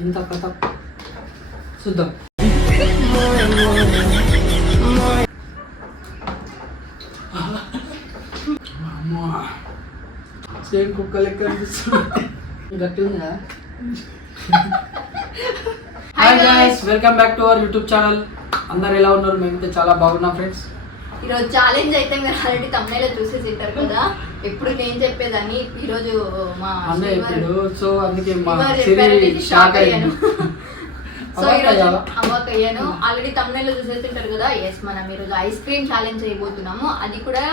ఇంత కథ చూద్దాం. సేమ్ కుక్క లెక్క అనిపిస్తుంది. గట్టి ఉందా? Hi guys, welcome back to our YouTube channel. అందరు ఎలా ఉన్నారు? మేమైతే చాలా బాగున్నాం ఫ్రెండ్స్. ఈరోజు ఛాలెంజ్ అయితే మీరు ఆల్రెడీ తమ్ముళ్ళలో చూసేసి ఉంటారు కదా. ఎప్పుడు నేను చెప్పేదాన్ని ఈరోజు మా అన్నయ్య చెప్పాడు, సో అందుకే మా షాక్ అయ్యాను. సో ఈరోజు అవ్వక్ అయ్యాను. ఆల్రెడీ తమ్ముళ్ళలో చూసేసి ఉంటారు కదా. ఎస్, మనం ఈరోజు ఐస్ క్రీమ్ ఛాలెంజ్ చేయబోతున్నాము. అది కూడా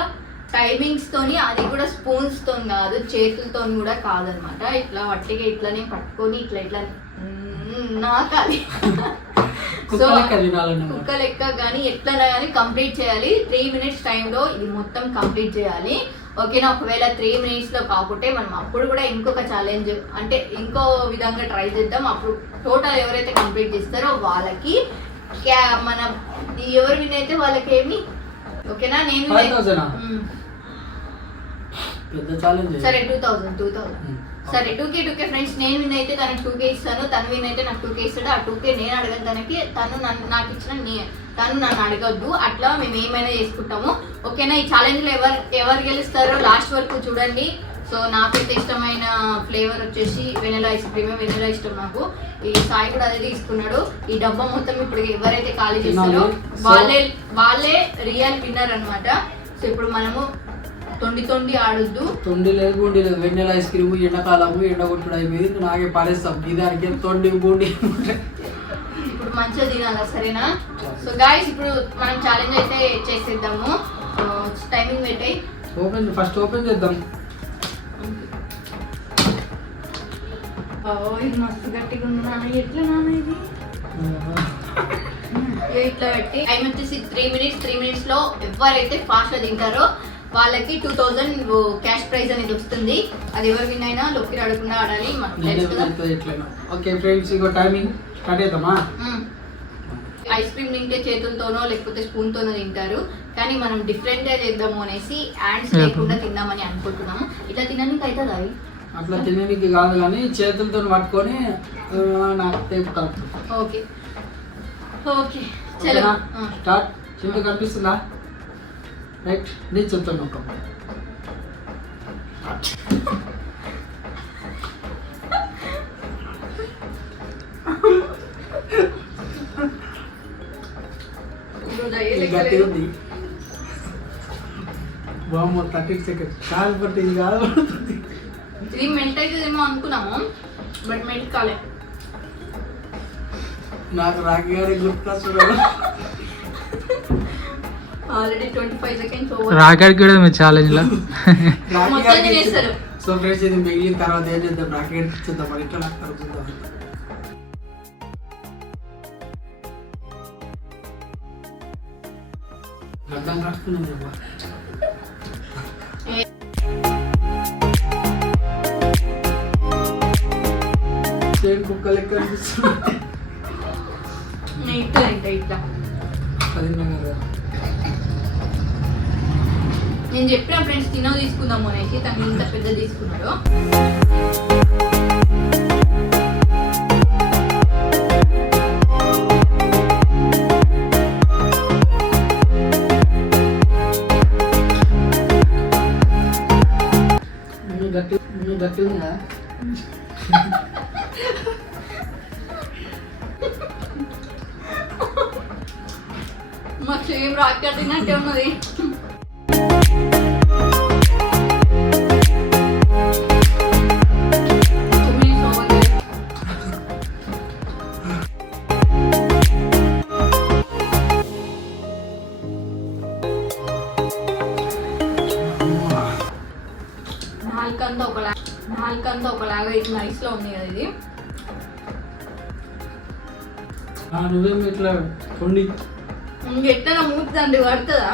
టైమింగ్స్ తోని, అది కూడా స్పూన్స్ తోని కాదు, చేతులతో కూడా కాదనమాట. ఇట్లా వట్టిగా ఇట్లానే పట్టుకొని ఇట్లా ఇట్లా నాకాలి. సో కుక్క లెక్క కానీ ఎట్లన్నా కానీ కంప్లీట్ చేయాలి. 3 minutes టైంలో ఇది మొత్తం కంప్లీట్ చేయాలి. ఓకేనా? ఒకవేళ 3 minutes లో కాకుంటే మనం అప్పుడు కూడా ఇంకొక ఛాలెంజ్ అంటే ఇంకో విధంగా ట్రై చేద్దాం. అప్పుడు టోటల్ ఎవరైతే కంప్లీట్ చేస్తారో వాళ్ళకి మన ఎవరు విన్ అయితే వాళ్ళకి ఏమి. ఓకేనా? నేను సరే 2000 సరే 2K ఫ్రెండ్స్. నేను విన్ అయితే తనకి 2K ఇస్తాను, తను విన్ అయితే నాకు 2K ఇస్తాడు. ఆ 2K నేను అడగను తనకి, తను నాకు ఇచ్చిన తను నన్ను అడగద్దు. అట్లా మేము ఏమైనా చేసుకుంటాము. ఓకేనా? ఈ ఛాలెంజ్లో ఎవరు గెలుస్తారో లాస్ట్ వరకు చూడండి. సో నాకైతే ఇష్టమైన ఫ్లేవర్ వచ్చేసి వెనిలా ఐస్ క్రీమ్. వెనిలా ఇష్టం నాకు. ఈ సాయి కూడా అదే తీసుకున్నాడు. ఈ డబ్బా మొత్తం ఇప్పుడు ఎవరైతే ఖాళీ చేస్తారో వాళ్ళే రియల్ విన్నర్ అనమాట. సో ఇప్పుడు మనము తొండి ఆడొద్దు. తొండి లేదు, బూండి లేదు. వెన్నెల ఐస్ క్రీమ్ ఎండాకాలము ఎండగొట్టుడు అయిపోయింది. నాకే పారేస్తాం ఇదానికి తొండి బూండి. ఇప్పుడు మంచిగా తినాలా? సరేనా? సో గాయ్స్, ఇప్పుడు మనం ఛాలెంజ్ అయితే చేసేద్దాము. టైమింగ్ పెట్టే ఫస్ట్ ఓపెన్ చేద్దాం. ఇది మస్తు గట్టిగా ఉంది నాన్న. ఎట్లా నాన్న ఇది? ఇట్లా పెట్టి టైం వచ్చేసి 3 minutes. 3 minutes లో ఎవరైతే ఫాస్ట్ గా తింటారో వాళ్ళకి 2000 క్యాష్ ప్రైజ్ అనేది వస్తుంది. అది ఎవరు విన్ అయినా లొక్కి ఆడకుండా ఆడాలి. ఓకే ఫ్రెండ్స్, ఇగో టైమింగ్ స్టార్ట్ చేద్దామా? ఐస్ క్రీమ్ తింటే చేతులతోనో లేకపోతే స్పూన్ తోనో తింటారు, కానీ మనం డిఫరెంట్ గా చేద్దాము అనేసి హ్యాండ్స్ లేకుండా తిందామని అనుకుంటున్నాము. ఇట్లా తినడానికి అవుతుందా? అట్లా తినడానికి కాదు, కానీ చేతులతో పట్టుకొని నాకు తెప్పుతాం. ఓకే ఓకే చలో స్టార్ట్. చింత కనిపిస్తుందా? రైట్, నేను చెప్తాను. ఒక గట్టిగా ఉంది. బామ్మ 30 seconds కాలు పట్టింది కాదు. ఇది మెంట్ అవుతుందేమో అనుకున్నాము, బట్ మెంట్ కాలే. నాకు రాఖీ గారి గుర్తొస్తుంది. ఆల్రెడీ 25 seconds రాఖీ కూడా మీ ఛాలెంజ్ లో మొత్తం తినేస్తారు. సో ఫ్రెండ్స్, ఇది మిగిలిన తర్వాత ఏం చేద్దాం? రాఖీ గారికి ఇచ్చేద్దాం. మరి ఇట్లా నాకు కలుగుతుందాం. గడ్డం కాస్తున్నాను. సేమ్ కుక్క లెక్క అనిపిస్తుంది. నేను చెప్పిన ఫ్రెండ్స్ తినో తీసుకుందాము అనేసి, తను ఇంత పెద్ద తీసుకున్నాడు. గట్టి ఉందా? మాకు సేమ్ రాఖీ తిన్నట్టే ఉన్నది. నాలుకంతా ఒకలాగా ఇది నైస్ లో ఉంది కదా. ఇది నువ్వేమి ఇట్లా కొండి ఎట్లా మూతుందండి, పడుతుందా?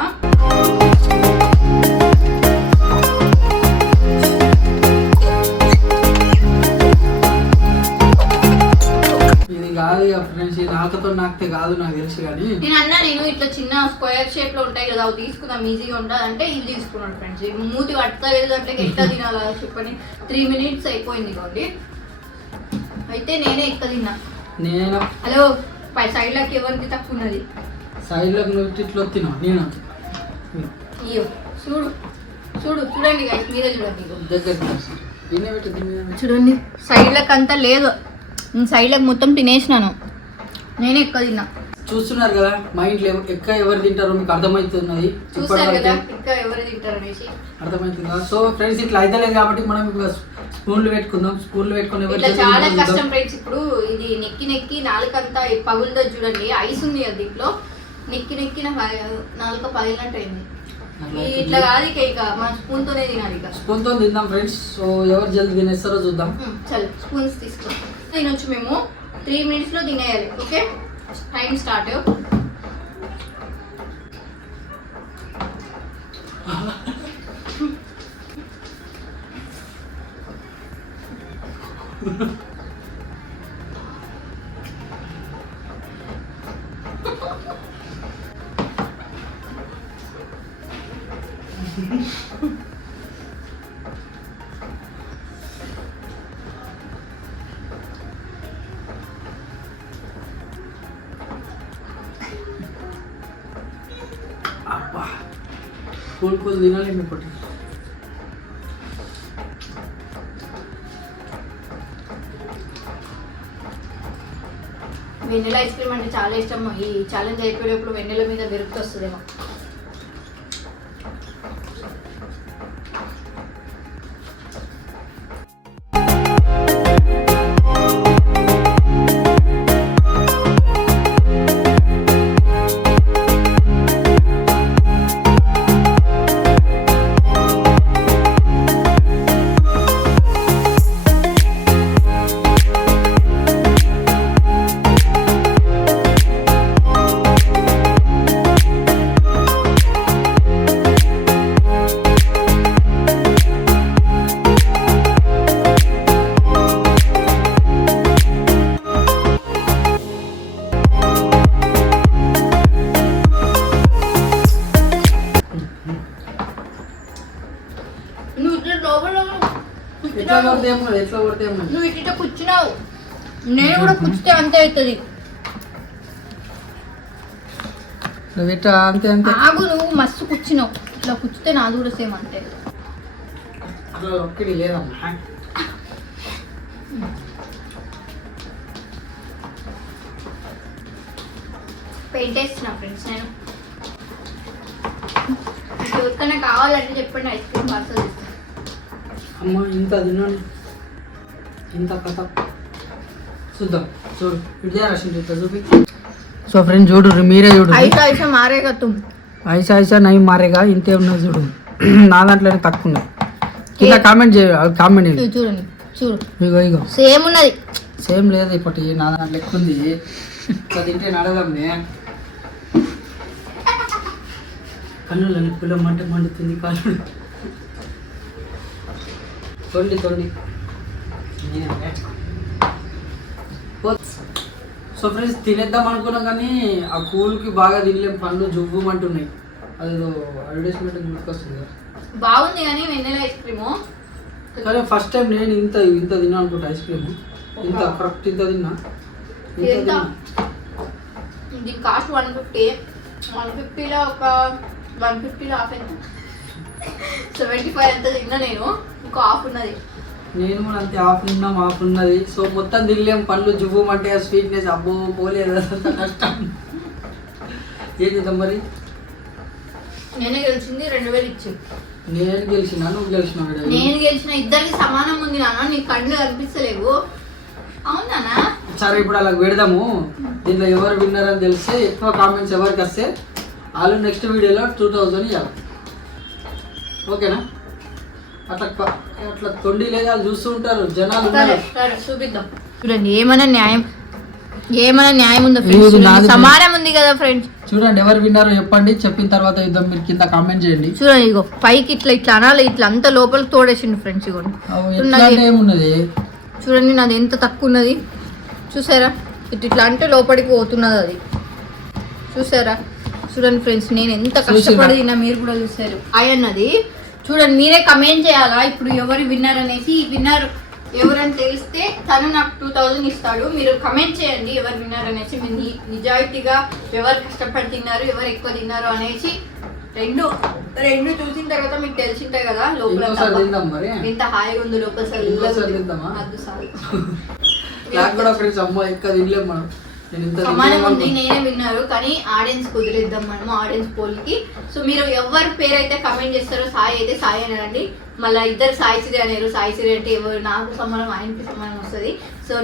ఇది కాదు ఫ్రెండ్స్, ఇది ఆకతో నాకితే కాదు, నాకు తెలుసు. కానీ నేను ఇట్లా చిన్న స్క్వేర్ షేప్ లో ఉంటాయి కదా, అవి తీసుకుందాం ఈజీగా ఉంటుంది అంటే ఇవి తీసుకున్నాను ఫ్రెండ్స్. మూతి పడతా లేదు అంటే ఎట్లా తినాలా చెప్పండి. 3 minutes అయిపోయింది. ఇవ్వండి అయితే నేనే ఎక్కువ తిన్నా. నేను హలో సైడ్ లోకి ఎవరికి తక్కువ ఉన్నది? సైడ్లోకి నువ్వు ఇట్లా తిన్నావు నేను అయ్యో చూడు చూడు చూడండి గైస్, మీరే చూడండి. దగ్గర చూడండి సైడ్ లకు అంతా లేదు, నేను సైడ్ లకు మొత్తం తినేసినాను. నేనే ఎక్కువ తిన్నా. చూస్తున్నారు కదా మా ఇంట్లో ఎక్కువ ఎవరు తింటారో మీకు అర్థమవుతున్నది. చూస్తారు కదా ఎక్కువ ఎవరు తింటారు అనేసి అర్థమవుతుందా? సో ఫ్రెండ్స్ ఇట్లా అయితే లేదు కాబట్టి మనం ఇప్పుడు స్పూన్లు పెట్టుకుందాం. స్పూన్లు పెట్టుకుని ఎవరు ఇట్లా చాలా కష్టం ఫ్రెండ్స్. ఇప్పుడు ఇది నెక్కి నెక్కి నాలుకంతా పగులుదో చూడండి, ఐస్ ఉంది కదా దీంట్లో. నెక్కి నెక్కి నాలుక పగిలినట్టు అయింది. ఇట్లా కాదు ఇక మన స్పూన్ తోనే తినాలి. ఇక స్పూన్ తో తిందాం ఫ్రెండ్స్. సో ఎవరు జల్దీ తినేస్తారో చూద్దాం. చల్ స్పూన్స్ తీసుకో. తినొచ్చు మేము 3 minutes లో తినేయాలి. Okay time start. Cool cool తినాలి ఇప్పటి. వెన్నెల ఐస్ క్రీమ్ అంటే చాలా ఇష్టం. ఈ ఛాలెంజ్ అయిపోయేటప్పుడు వెన్నెల మీద విరుక్తి వస్తుందేమో. నువ్వు ఇట్లా కూర్చున్నావు, నేను కూడా కూర్చుతే అంతే అవుతుంది. అంతే అంతే ఆగు, నువ్వు మస్తు కూర్చున్నావు. ఇట్లా కూర్చుతే నాది కూడా సేమ్ అంతే. అట్లా ఒక్కడి లేదమ్మా. పెయింట్ వేస్తున్నా ఫ్రెండ్స్ నేను. ఎవరికైనా కావాలంటే చెప్పండి, ఐస్ క్రీమ్ పార్సల్ ఇస్తాను. అమ్మ ఇంత తిన్నాను, ఇంత కథ చూద్దాం. చూడు ఇదే రాసింది చూపి. సో ఫ్రెండ్ చూడు, మీరే చూడు. ఐసా ఐసా మారేగా తుమ్, ఐసా ఐసా నై మారేగా. ఇంతే ఉన్నది చూడు. నా దాంట్లోనే తక్కువ ఉన్నాయి. కింద కామెంట్ కామెంట్ చూడండి చూడు. ఇగో ఇగో సేమ్ ఉన్నది. సేమ్ లేదు ఇప్పటి నా దాంట్లో ఎక్కువ ఉంది. ఇట్లా తింటే నడదాంనే. కన్నుల నిప్పుల మంట మండుతుంది కాళ్ళు. తొండి తొండి. సో ఫ్రెండ్స్ తినేద్దాం అనుకున్నాం కానీ ఆ కూల్కి బాగా తినలేం, పండ్లు జువ్వమంటున్నాయి. అదేదో అడ్వర్టైజ్మెంట్ గుర్తుకొస్తుంది కదా. బాగుంది కానీ వెన్నెల ఐస్ క్రీము. కానీ ఫస్ట్ టైం నేను ఇంత ఇంత తిన్నా అనుకుంటా ఐస్ క్రీమ్. ఇంత కరెక్ట్ ఇంత తిన్నా. దీని కాస్ట్ 150. 150లో ఒక 150లో హాఫ్ అయింది. 75 ఎంత తిన్నా నేను. ఇంకో హాఫ్ ఉన్నది. నేను కూడా అంతే, హాఫ్ తిన్నాం హాఫ్ ఉన్నది. సో మొత్తం తినలేం, పండ్లు జువ్వమంటే ఆ స్వీట్నెస్ అబ్బో పోలేదు. అంత కష్టం. ఏం చేద్దాం మరి. నేనే గెలిచింది, 2000 ఇచ్చి. నేను గెలిచినా నువ్వు గెలిచినావు. నేను గెలిచిన, ఇద్దరికి సమానం ఉంది నాన్న. నీకు కళ్ళు కనిపిస్తలేవు. అవునా? సరే ఇప్పుడు అలా పెడదాము. దీంట్లో ఎవరు విన్నర్ అని తెలిస్తే ఎక్కువ కామెంట్స్ ఎవరికి వస్తే వాళ్ళు నెక్స్ట్ వీడియోలో 2000 ఇవ్వాలి. ఓకేనా? అట్లా అట్లా తొండి లేదా చూస్తూ ఉంటారు జనాలు. చూపిద్దాం చూడండి, ఏమైనా న్యాయం ఉందో సమానం ఉంది కదా ఫ్రెండ్స్. చూడండి ఎవరు విన్నారో చెప్పండి. చెప్పిన తర్వాత ఇద్దాం. మీరు కింద కామెంట్ చేయండి. చూడండి ఇగో పైకి ఇట్లా ఇట్లా అనాలి, ఇట్లా అంత లోపలికి తోడేసిండు ఫ్రెండ్స్. ఇగోండి ఏమున్నది చూడండి, నాది ఎంత తక్కువ ఉన్నది చూసారా. ఇట్లా అంటే లోపలికి పోతున్నది అది. చూసారా? చూడండి ఫ్రెండ్స్, నేను ఎంత కష్టపడి తిన్నా మీరు కూడా చూసారు. అన్నది చూడండి, మీరే కమెంట్ చేయాలా ఇప్పుడు ఎవరు విన్నర్ అనేసి. విన్నర్ ఎవరని తెలిస్తే తను నాకు 2000 ఇస్తాడు. మీరు కమెంట్ చేయండి ఎవరు విన్నారు అనేసి, మీరు నిజాయితీగా ఎవరు కష్టపడి తిన్నారు, ఎవరు ఎక్కువ తిన్నారు అనేసి రెండు చూసిన తర్వాత మీకు తెలిసింటాయి కదా లోపల ఇంకోసారి తిందాం మరి. ఎంత హాయిగా ఉంది లోపల. ఇంకోసారి తిందామా? అది సారీ. నాకు కూడా ఫ్రెండ్స్ అమ్మ ఎక్కువ తినలేము మనం. నేను ఇంత సమానం ఉంది, నేనే విన్నారు కానీ ఆడియన్స్ కుదిరిద్దాం మనం, ఆడియన్స్ పోల్కి. సో మీరు ఎవరి పేరు అయితే కమెంట్ చేస్తారో సాయి అయితే సాయి అనండి. మళ్ళీ ఇద్దరు సాయి సిరి అనేరు. సాయి సిరి అంటే ఎవరు, నాకు సమానం ఆయనకి సమానం వస్తుంది. సో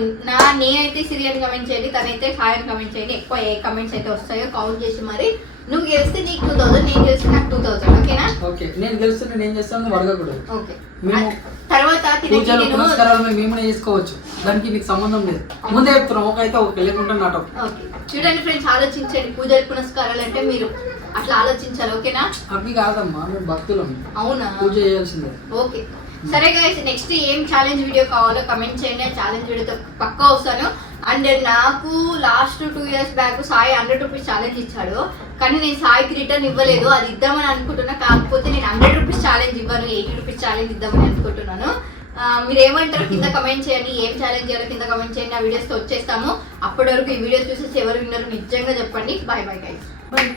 నేనైతే సిరి అని కమెంట్ చేయండి, తనైతే సాయి అని కమెంట్ చేయండి. ఎక్కువ ఏ కమెంట్స్ అయితే వస్తాయో కౌంట్ చేసి మరి నువ్వు గెలిస్తే నీకు 2000, నేను గెలిస్తే నాకు 2000. ఓకేనా? ఓకే, నేను గెలిస్తే నేను ఏం చేస్తాను, నువ్వు అడగకూడదు. ఓకే. మేము తర్వాత పూజలు పురస్కారాలు మేమేమైనా చేసుకోవచ్చు, దానికి నీకు సంబంధం లేదు. ముందే చెప్తున్నాం, ఒకైతే ఒక లేకుండా నాటం. ఓకే చూడండి ఫ్రెండ్స్, ఆలోచించండి. పూజలు పునస్కారాలు అంటే మీరు అట్లా ఆలోచించాలి. ఓకేనా? అవి కాదమ్మా, మేము భక్తులం. అవునా? పూజ చేయాల్సిందే. ఓకే సరే గైస్, నెక్స్ట్ ఏం ఛాలెంజ్ వీడియో కావాలో కమెంట్ చేయండి. ఆ ఛాలెంజ్ వీడియోతో పక్కా వస్తాను. అండ్ నాకు last 2 years back Sai 100 rupees challenge ఇచ్చాడు, కానీ నేను సాయికి రిటర్న్ ఇవ్వలేదు. అది ఇద్దామని అనుకుంటున్నా, కాకపోతే నేను 100 రూపీస్ ఛాలెంజ్ ఇవ్వను, 80 రూపీస్ ఛాలెంజ్ ఇద్దామని అనుకుంటున్నాను. మీరు ఏమంటారు కింద కమెంట్ చేయండి. ఏం ఛాలెంజ్ చేయాలో కింద కమెంట్ చేయండి. ఆ వీడియోస్తో వచ్చేస్తాము. అప్పటి వరకు ఈ వీడియో చూసేసి ఎవరు విన్నారు నిజంగా చెప్పండి. Bye bye guys. బాయ్.